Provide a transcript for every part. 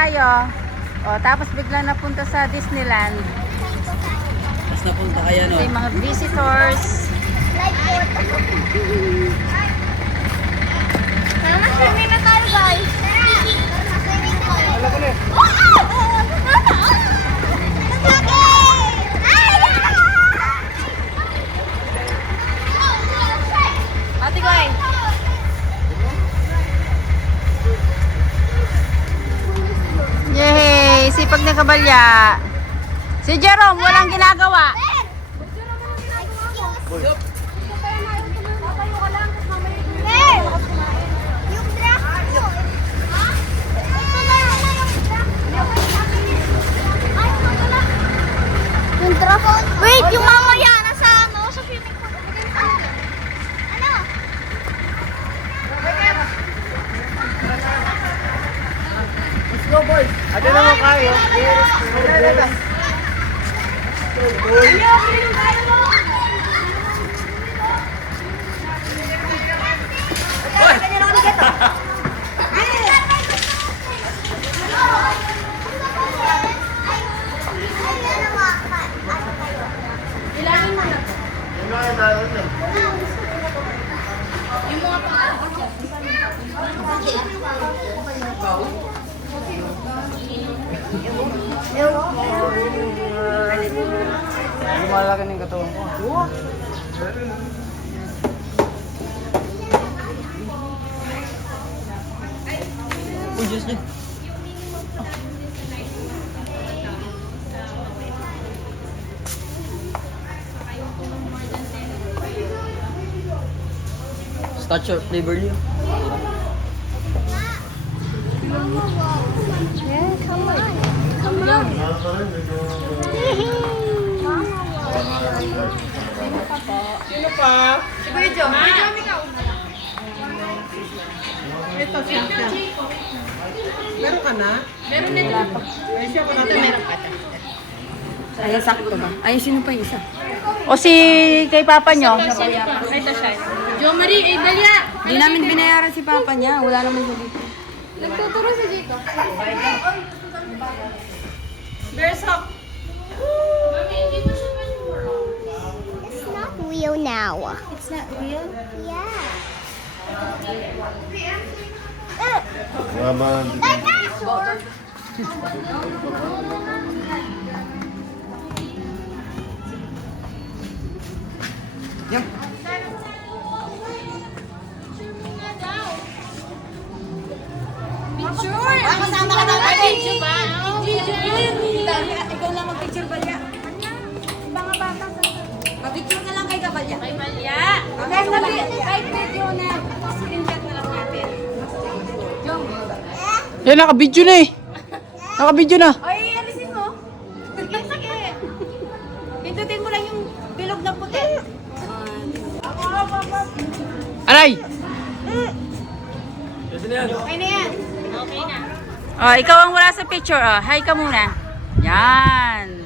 tayo. O, tapos biglang napunta sa Disneyland. Tapos napunta kaya no? Ito yung mga visitors. Mama, swimming na tayo, guys. Ate Goy. Yay! Sipag na kabalya. Si Jerome, walang ginagawa. Wait, yung mama yan, nasa ano, sa swimming pool. Ano? Let's go boys! Ate naman kayo. Ilangin mo na. Yung mga pangalan ko. Lumalaki ng katawan ko. Uy, Diyos niya. Statue of Liberty. Yeah, come on. Come on. Sino pa? Si Kuya Jom. Kuya Jom, ikaw. Ito, siya. Meron ka na? Meron na dito. Ay, siya pa natin. Meron pa. Ay, sakto ba? Ay, sino pa yung isa? O si kay Papa nyo? Di namin binayaran si Papa niya. Wala naman siya dito. Nagtuturo si Jito. It's not real now. It's not real? Yeah. Yung, Kasama ka naman. Video ba? ikaw lang mag-picture ba niya? Mga bata. Mag-picture ka lang kay Kabalya. Kay Balya. Kahit video na, screenshot na lang natin. Yan, naka-video na eh. Naka-video na. Ay, alisin mo. Sige, sige. Pindutin mo lang yung bilog na puti. Aray! Okay na yan. O, ikaw ang wala sa picture. O, hi ka muna. Yan.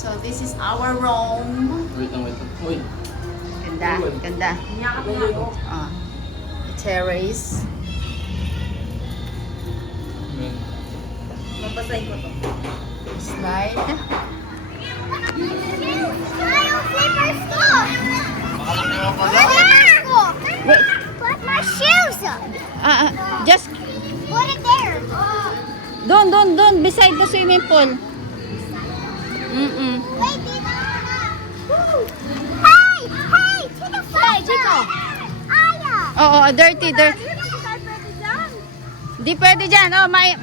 So, this is our room. Wait lang, wait lang. Uy. Ganda, ganda. Ah, terrace. Mabasahin ko to. Slide. Wait. Put my shoes. Just Put it there. doon, beside the swimming pool. Wait, dito muna. Hey! Hey! Take a photo! Hey, Chico! Aya! Oo, dirty. Di pwede dyan. Oh, may...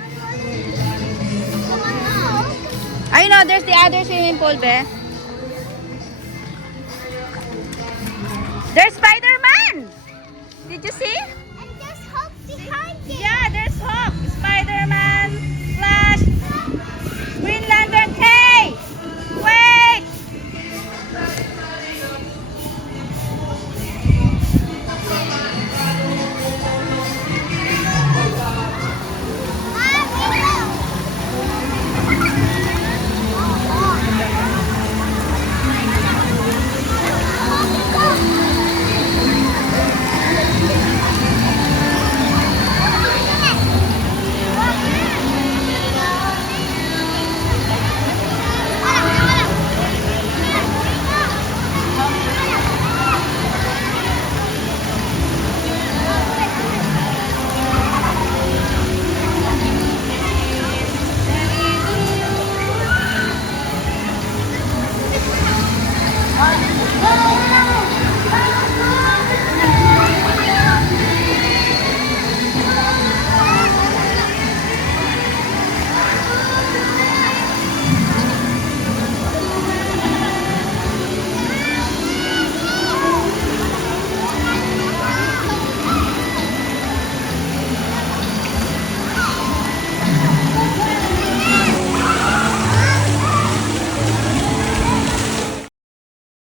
I know, there's the other swimming pool, be. There's spider